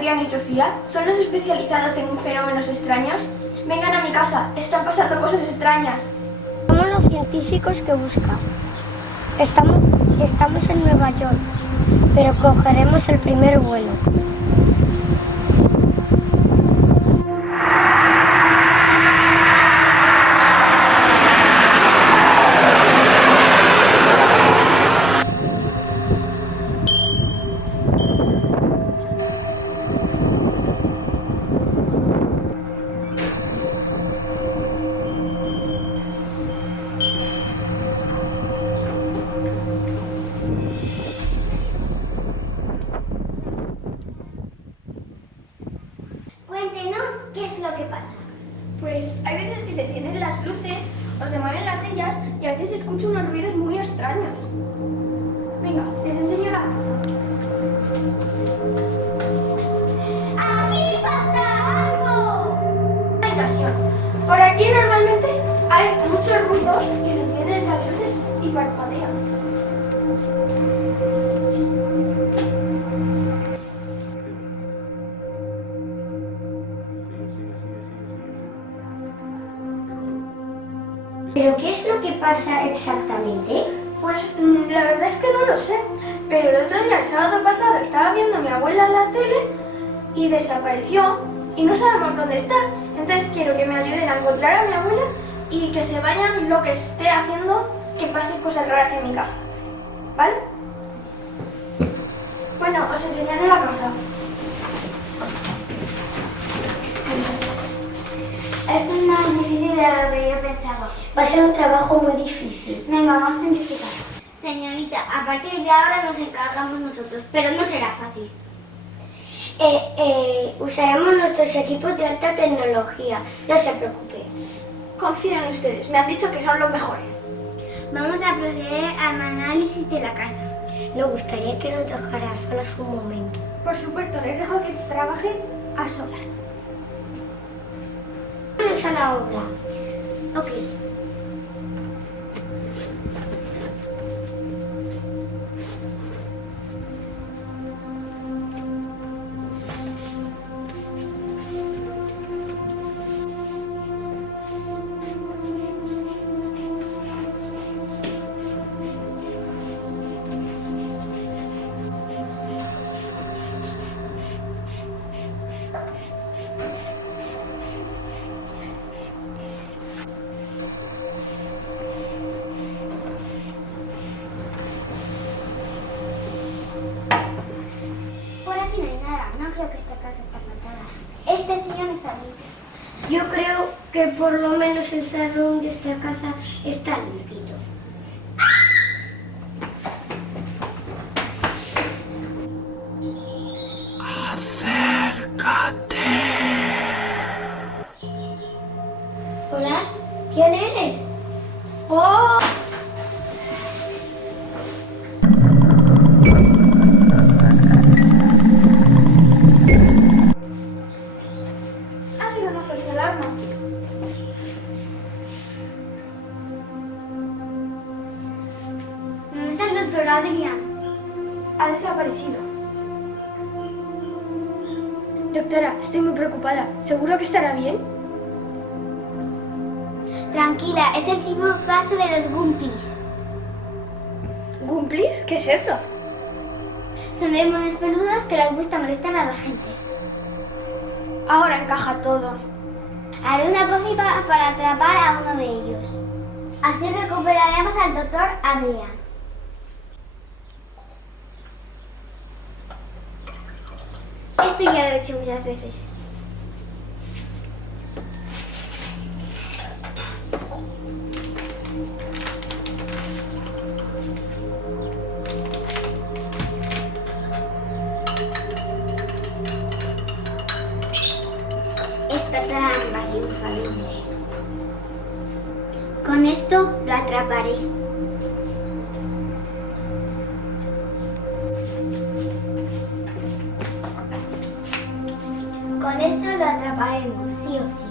Adrián y Sofía son los especializados en fenómenos extraños. Vengan a mi casa, están pasando cosas extrañas. Somos los científicos que buscan. Estamos en Nueva York, pero cogeremos el primer vuelo. Cuéntenos qué es lo que pasa. Pues hay veces que se encienden las luces o se mueven las sillas y a veces escucho unos ruidos muy extraños. Venga, les enseño la casa. ¡Aquí pasa algo! Habitación. Por aquí normalmente hay muchos ruidos y se encienden las luces y parpadean. ¿Pero qué es lo que pasa exactamente? Pues la verdad es que no lo sé, pero el otro día, el sábado pasado, estaba viendo a mi abuela en la tele y desapareció y no sabemos dónde está. Entonces quiero que me ayuden a encontrar a mi abuela y que se vayan lo que esté haciendo, que pasen cosas raras en mi casa. ¿Vale? Bueno, os enseñaré la casa. Esto es más difícil de lo que yo pensaba. Va a ser un trabajo muy difícil. Venga, vamos a investigar. Señorita, a partir de ahora nos encargamos nosotros, pero no será fácil. Usaremos nuestros equipos de alta tecnología, no se preocupe. Confío en ustedes, me han dicho que son los mejores. Vamos a proceder al análisis de la casa. Me gustaría que nos dejara solos un momento. Por supuesto, les dejo que trabajen a solas. Vámonos a la obra. Ok. Por aquí no hay nada. No creo que esta casa está faltada. Este sillón está bien. Yo creo que por lo menos el salón de esta casa está limpito. Hola, ¿quién eres? ¡Oh! Ha sido una falsa alarma. ¿Dónde está el doctor Adrián? Ha desaparecido. Doctora, estoy muy preocupada. ¿Seguro que estará bien? Tranquila, es el típico caso de los Gumplies. ¿Gumplis? ¿Qué es eso? Son demonios peludos que les gusta molestar a la gente. Ahora encaja todo. Haré una pócima para atrapar a uno de ellos. Así recuperaremos al doctor Adrián. Esto ya lo he hecho muchas veces. Esta trampa es infalible. Con esto lo atraparé. Con esto lo atraparemos, sí o sí.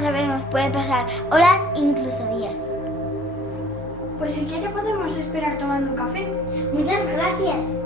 no sabemos, puede pasar horas, incluso días. Pues si quiere podemos esperar tomando un café. Muchas gracias.